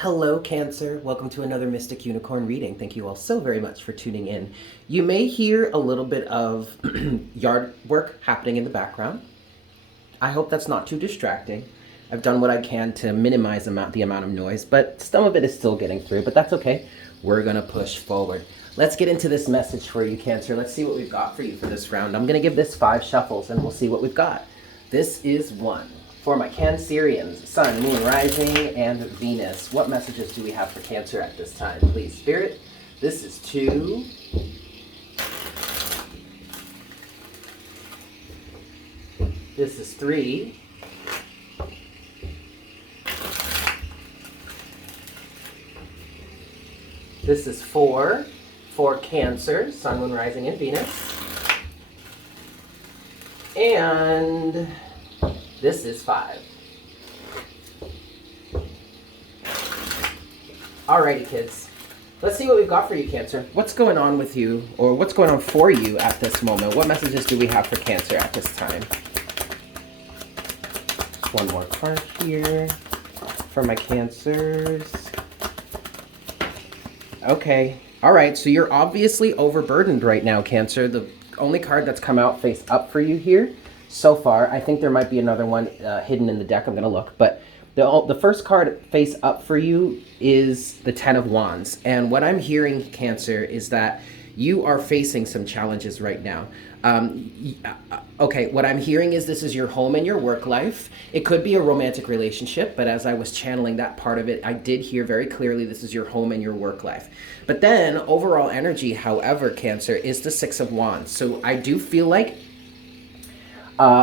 Hello, Cancer. Welcome to another Mystic Unicorn reading. Thank you all so very much for tuning in. You may hear a little bit of yard work happening in the background. I hope that's not too distracting. I've done what I can to minimize the amount of noise, but some of it is still getting through, but that's okay. We're going to push forward. Let's get into this message for you, Cancer. Let's see what we've got for you for this round. I'm going to give this 5 shuffles, and we'll see what we've got. This is 1. For my Cancerians, Sun, Moon, Rising, and Venus, what messages do we have for Cancer at this time? Please, Spirit. This is 2. This is 3. This is 4 for Cancer, Sun, Moon, Rising, and Venus. And this is 5. Alrighty, kids. Let's see what we've got for you, Cancer. What's going on with you, or what's going on for you at this moment? What messages do we have for Cancer at this time? One more card here for my Cancers. Okay. Alright, so you're obviously overburdened right now, Cancer. The only card that's come out face up for you here so far, I think there might be another one hidden in the deck. I'm going to look. But the first card face up for you is the Ten of Wands. And what I'm hearing, Cancer, is that you are facing some challenges right now. Okay, what I'm hearing is this is your home and your work life. It could be a romantic relationship, but as I was channeling that part of it, I did hear very clearly this is your home and your work life. But then overall energy, however, Cancer, is the Six of Wands. So I do feel like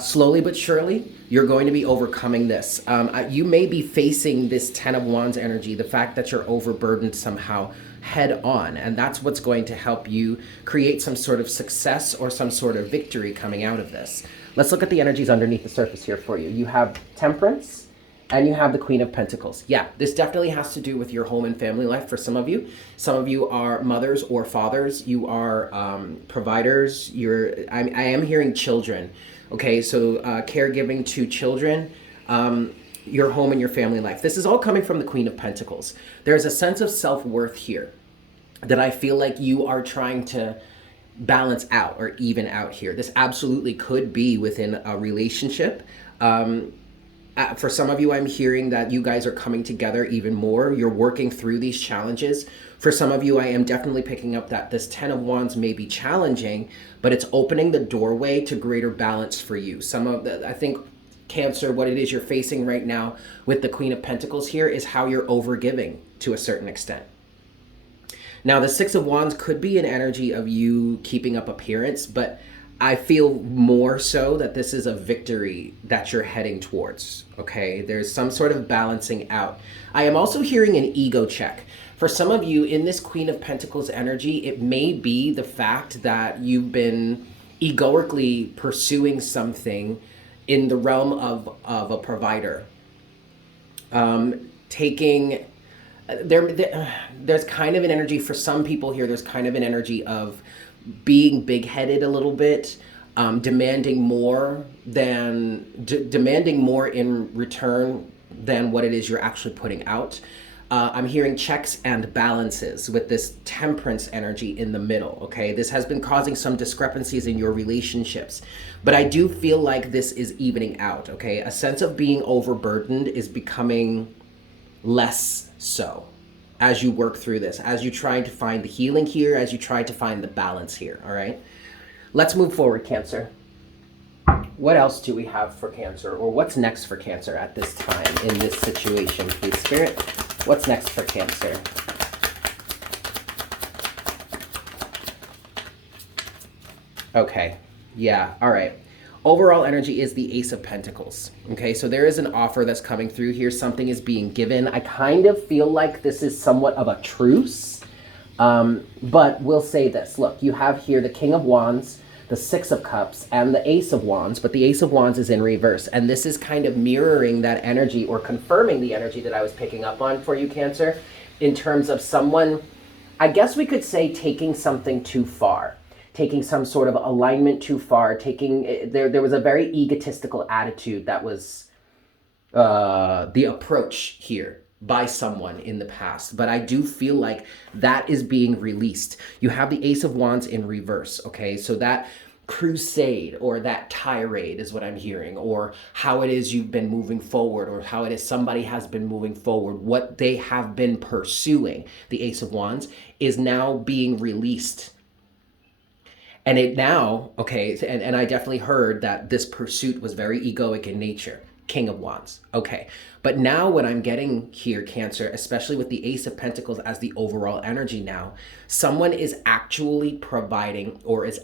slowly but surely, you're going to be overcoming this. You may be facing this Ten of Wands energy, the fact that you're overburdened somehow head on, and that's what's going to help you create some sort of success or some sort of victory coming out of this. Let's look at the energies underneath the surface here for you. You have Temperance, and you have the Queen of Pentacles. Yeah, this definitely has to do with your home and family life for some of you. Some of you are mothers or fathers. You are providers. I am hearing children. Okay, so caregiving to children, your home and your family life. This is all coming from the Queen of Pentacles. There's a sense of self-worth here that I feel like you are trying to balance out or even out here. This absolutely could be within a relationship. For some of you, I'm hearing that you guys are coming together even more. You're working through these challenges. For some of you, I am definitely picking up that this Ten of Wands may be challenging, but it's opening the doorway to greater balance for you. I think, Cancer, what it is you're facing right now with the Queen of Pentacles here is how you're overgiving to a certain extent. Now, the Six of Wands could be an energy of you keeping up appearance, but I feel more so that this is a victory that you're heading towards, okay? There's some sort of balancing out. I am also hearing an ego check. For some of you in this Queen of Pentacles energy, it may be the fact that you've been egoically pursuing something in the realm of a provider. There's kind of an energy for some people here, there's kind of an energy of being big-headed a little bit, demanding more in return than what it is you're actually putting out. I'm hearing checks and balances with this Temperance energy in the middle, okay? This has been causing some discrepancies in your relationships, but I do feel like this is evening out, okay? A sense of being overburdened is becoming less so as you work through this, as you try to find the healing here, as you try to find the balance here, all right? Let's move forward, Cancer. What else do we have for Cancer, or what's next for Cancer at this time in this situation, please, Spirit? What's next for Cancer? Okay, yeah, all right. Overall energy is the Ace of Pentacles. Okay, so there is an offer that's coming through here. Something is being given. I kind of feel like this is somewhat of a truce, but we'll say this. Look, you have here the King of Wands, the Six of Cups, and the Ace of Wands, but the Ace of Wands is in reverse. And this is kind of mirroring that energy or confirming the energy that I was picking up on for you, Cancer, in terms of someone, I guess we could say, taking something too far. Taking some sort of alignment too far, there was a very egotistical attitude that was the approach here. by someone in the past, but I do feel like that is being released. You have the Ace of Wands in reverse, okay? So that crusade or that tirade is what I'm hearing, or how it is you've been moving forward, or how it is somebody has been moving forward, what they have been pursuing, the Ace of Wands, is now being released. And it now, okay, and I definitely heard that this pursuit was very egoic in nature. King of Wands. Okay. But now what I'm getting here, Cancer, especially with the Ace of Pentacles as the overall energy now, someone is actually providing or is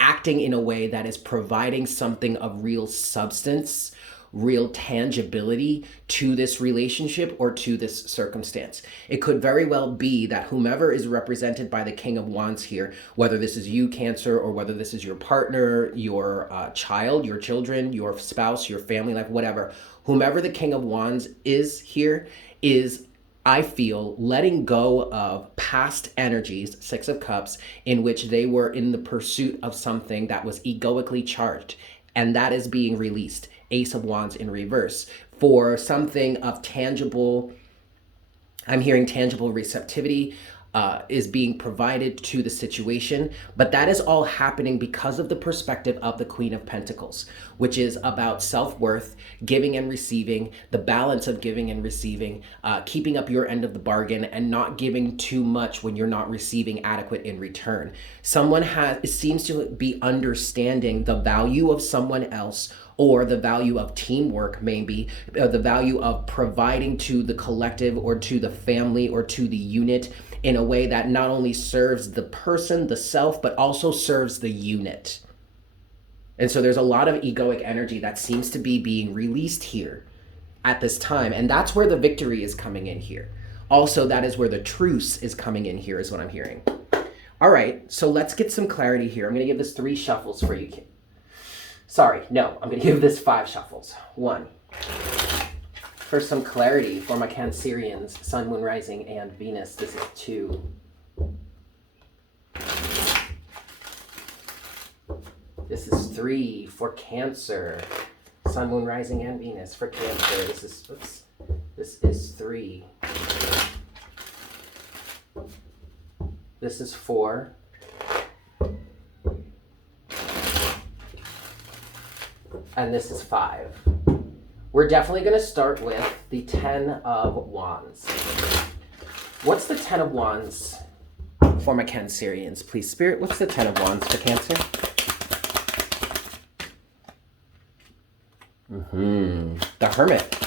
acting in a way that is providing something of real substance, real tangibility to this relationship or to this circumstance. It could very well be that whomever is represented by the King of Wands here, whether this is you, Cancer, or whether this is your partner, your child, your children, your spouse, your family life, whatever, whomever the King of Wands is here is, I feel, letting go of past energies, Six of Cups, in which they were in the pursuit of something that was egoically charged, and that is being released. Ace of Wands in reverse for something of tangible, I'm hearing tangible receptivity is being provided to the situation, but that is all happening because of the perspective of the Queen of Pentacles, which is about self-worth, giving and receiving, the balance of giving and receiving, keeping up your end of the bargain and not giving too much when you're not receiving adequate in return. Someone seems to be understanding the value of someone else, or the value of teamwork, maybe the value of providing to the collective or to the family or to the unit in a way that not only serves the person, the self, but also serves the unit. And so there's a lot of egoic energy that seems to be being released here at this time. And that's where the victory is coming in here. Also, that is where the truce is coming in here, is what I'm hearing. All right, so let's get some clarity here. I'm going to give this 3 shuffles for you. Sorry, no, I'm going to give this 5 shuffles. 1. For some clarity for my Cancerians, Sun, Moon, Rising, and Venus, this is 2. This is 3 for Cancer, Sun, Moon, Rising, and Venus for Cancer. This is 3. This is 4. And this is 5. We're definitely going to start with the 10 of Wands. What's the 10 of Wands for my Cancerians? Please, Spirit, what's the 10 of Wands for Cancer? The Hermit.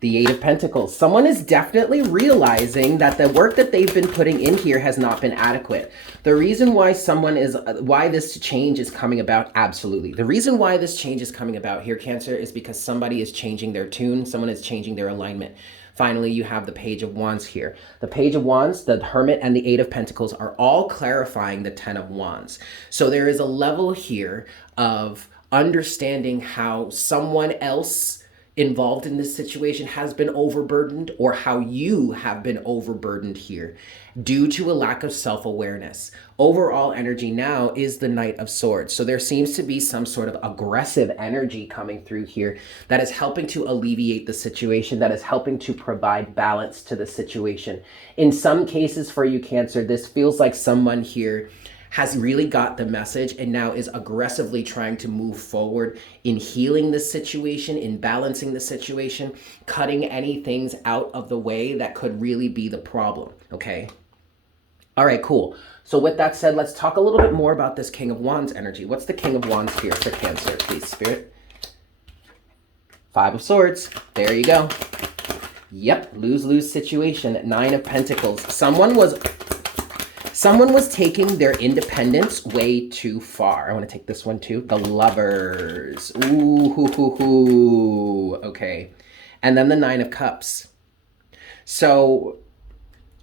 The 8 of Pentacles. Someone is definitely realizing that the work that they've been putting in here has not been adequate. The reason why why this change is coming about, absolutely. The reason why this change is coming about here, Cancer, is because somebody is changing their tune. Someone is changing their alignment. Finally, you have the Page of Wands here. The Page of Wands, the Hermit, and the 8 of Pentacles are all clarifying the 10 of Wands. So there is a level here of understanding how someone else involved in this situation has been overburdened, or how you have been overburdened here due to a lack of self-awareness. Overall energy now is the Knight of Swords. So there seems to be some sort of aggressive energy coming through here that is helping to alleviate the situation, that is helping to provide balance to the situation. In some cases for you, Cancer, this feels like someone here has really got the message and now is aggressively trying to move forward in healing the situation, in balancing the situation, cutting any things out of the way that could really be the problem, okay? All right, cool. So with that said, let's talk a little bit more about this King of Wands energy. What's the King of Wands here for Cancer, please, Spirit? 5 of Swords. There you go. Yep, lose-lose situation. 9 of Pentacles. Someone was taking their independence way too far. I want to take this one too. The Lovers. Ooh, hoo, hoo, hoo. Okay. And then the 9 of Cups. So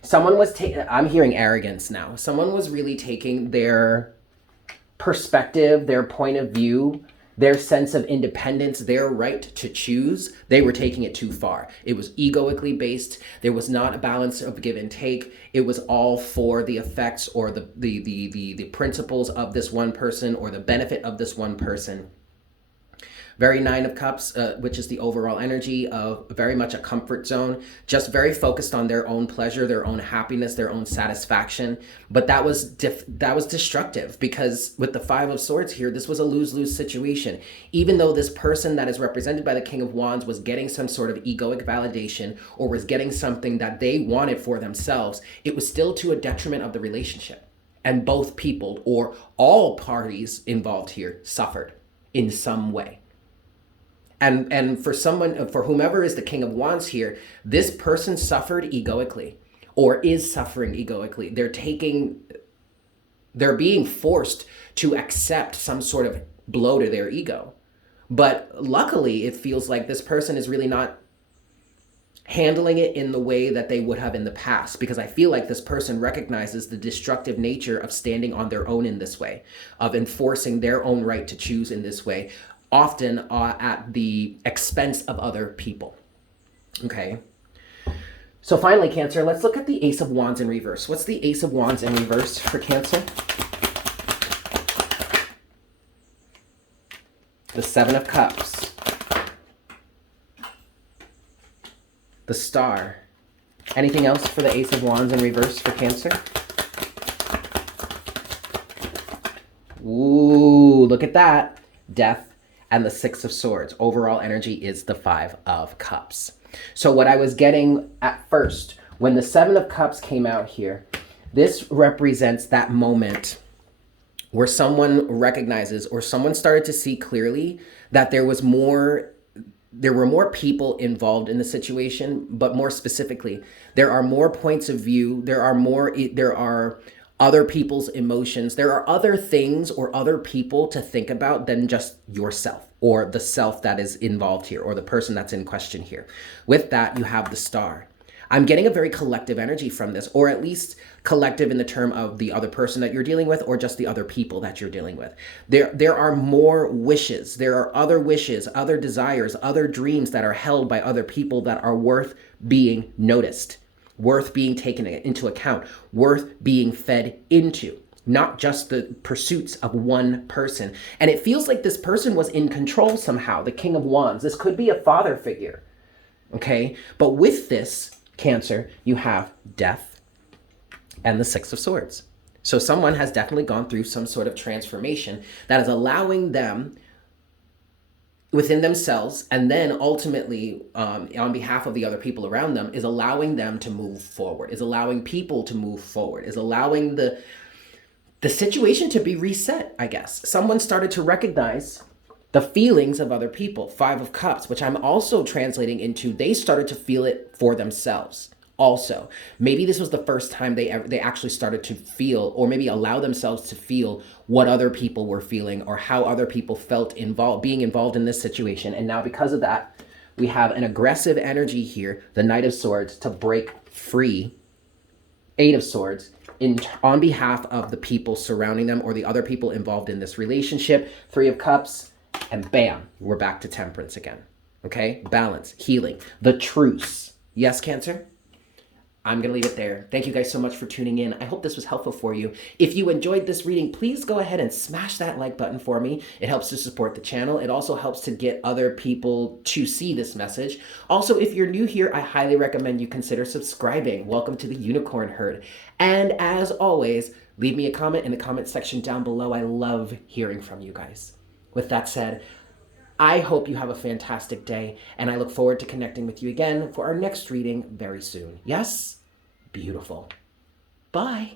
someone was I'm hearing arrogance now. Someone was really taking their perspective, their point of view, their sense of independence, their right to choose. They were taking it too far. It was egoically based. There was not a balance of give and take. It was all for the effects or the principles of this one person or the benefit of this one person. Very Nine of Cups, which is the overall energy of very much a comfort zone, just very focused on their own pleasure, their own happiness, their own satisfaction. But that was destructive, because with the Five of Swords here, this was a lose-lose situation. Even though this person that is represented by the King of Wands was getting some sort of egoic validation, or was getting something that they wanted for themselves, it was still to a detriment of the relationship. And both people, or all parties involved here, suffered in some way. And for someone, for whomever is the King of Wands here, this person suffered egoically, or is suffering egoically. They're being forced to accept some sort of blow to their ego. But luckily, it feels like this person is really not handling it in the way that they would have in the past, because I feel like this person recognizes the destructive nature of standing on their own in this way, of enforcing their own right to choose in this way, often at the expense of other people. Okay. So finally, Cancer, let's look at the Ace of Wands in reverse. What's the Ace of Wands in reverse for Cancer? The Seven of Cups. The Star. Anything else for the Ace of Wands in reverse for Cancer? Ooh, look at that. Death and the Six of Swords. Overall energy is the Five of Cups. So what I was getting at first, when the Seven of Cups came out here, this represents that moment where someone recognizes, or someone started to see clearly, that there were more people involved in the situation, but more specifically, there are more points of view, there are other people's emotions, there are other things or other people to think about than just yourself, or the self that is involved here, or the person that's in question here. With that, you have the Star. I'm getting a very collective energy from this, or at least collective in the term of the other person that you're dealing with, or just the other people that you're dealing with. There are more wishes. There are other wishes, other desires, other dreams that are held by other people that are worth being noticed, worth being taken into account, worth being fed into, not just the pursuits of one person. And it feels like this person was in control somehow, the King of Wands. This could be a father figure, okay? But with this, Cancer, you have Death and the Six of Swords. So someone has definitely gone through some sort of transformation that is allowing them within themselves, and then ultimately on behalf of the other people around them, is allowing them to move forward, is allowing people to move forward, is allowing the situation to be reset, I guess. Someone started to recognize the feelings of other people. Five of Cups, which I'm also translating into, they started to feel it for themselves also. Maybe this was the first time they actually started to feel, or maybe allow themselves to feel, what other people were feeling, or how other people felt being involved in this situation. And now because of that, we have an aggressive energy here, the Knight of Swords, to break free. Eight of Swords, on behalf of the people surrounding them, or the other people involved in this relationship. Three of Cups, and bam, we're back to temperance again. Okay? Balance, healing, the truce. Yes, Cancer? I'm going to leave it there. Thank you guys so much for tuning in. I hope this was helpful for you. If you enjoyed this reading, please go ahead and smash that like button for me. It helps to support the channel. It also helps to get other people to see this message. Also, if you're new here, I highly recommend you consider subscribing. Welcome to the Unicorn Herd. And as always, leave me a comment in the comment section down below. I love hearing from you guys. With that said, I hope you have a fantastic day, and I look forward to connecting with you again for our next reading very soon. Yes? Beautiful. Bye.